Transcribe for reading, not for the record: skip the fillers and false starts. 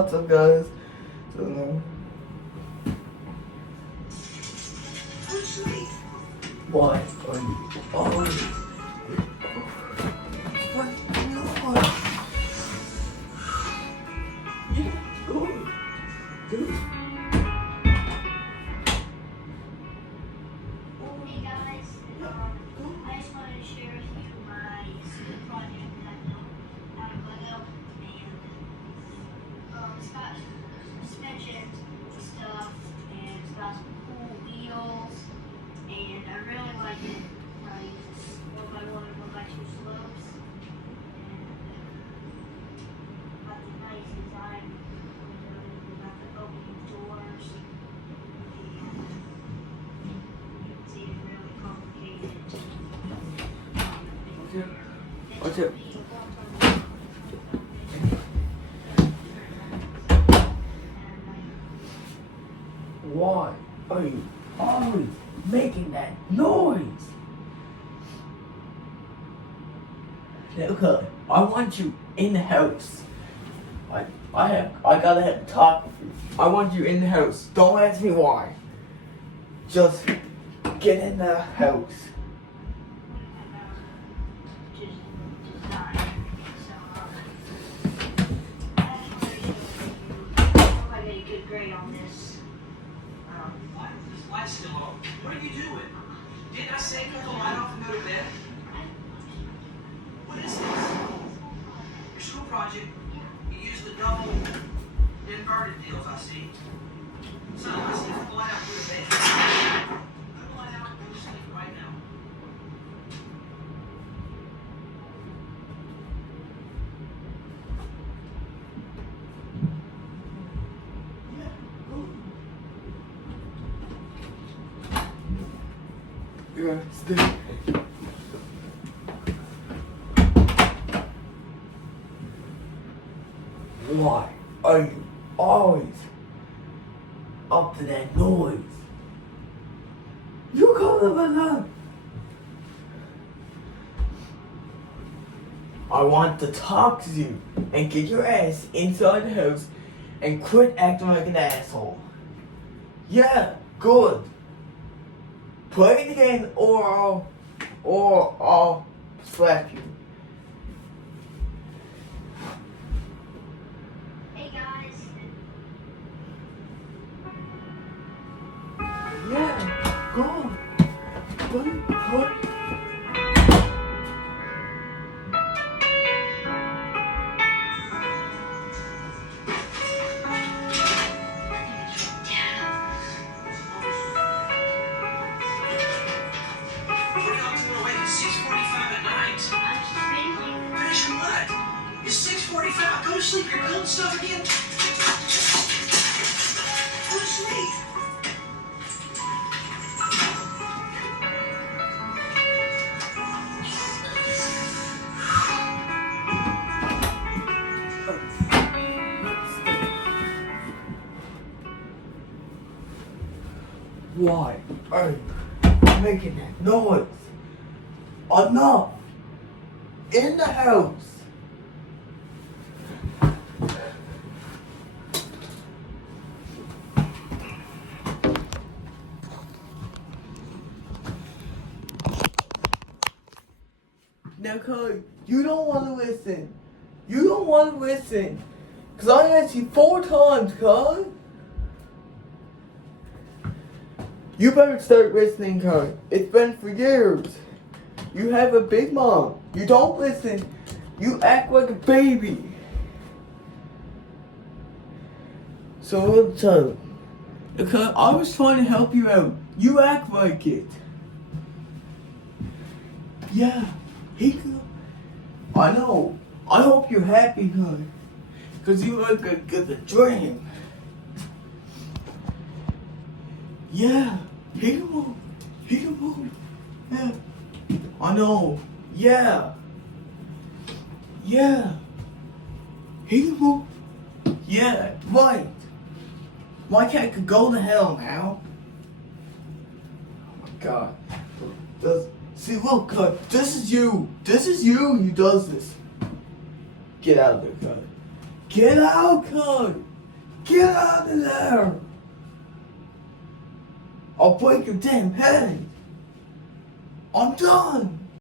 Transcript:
What's up, guys? So, why are you always? What? No. Yeah, good. Dude. Hey guys, I just wanted to share with you my school project that I built out of Lego, and it's got suspension stuff, and it's got some cool wheels, and I really like it. I use this 1x1 and 1x2 slopes, and got the nice design windows, got the opening doors, and see, it's really complicated. What's up? Why are you always making that noise? Okay, I want you in the house. I gotta have a talk with you. I want you in the house. Don't ask me why. Just get in the house. Grade on this. Why is this light still on? What are you doing? Didn't I say cut the light off and go to bed? What is this? Your school project, you used the double inverted deals, I see. So let's get the light out and go to bed. Put the light out and go to sleep right now. Yeah, stay. Why are you always up to that noise? You call it banana. I want to talk to you and get your ass inside the house and quit acting like an asshole. Yeah, good. Play it again or I'll slap you. Hey guys. Yeah, go. Go. What are y'all doing awake at 6:45 at night? Finish what? It's 6:45. Go to sleep. You're building stuff again. Go to sleep. Why are you making that noise? Enough! In the house! Now, Cody, you don't want to listen. You don't want to listen. Because I asked you 4 times, Cody. You better start listening, Cody. It's been for years. You have a big mom. You don't listen. You act like a baby. So let me tell you. Because I was trying to help you out. You act like it. Yeah. I know. I hope you're happy, Cody. Because you look like a dream. Yeah. He can move. Yeah. I know. Yeah. He can move. Yeah, right. My cat could go to hell now. Oh my god. See, look, Cut. This is you. Who does this. Get out of there, Cut. Get out, Cut. Get out of there! I'll break your damn head! I'm done!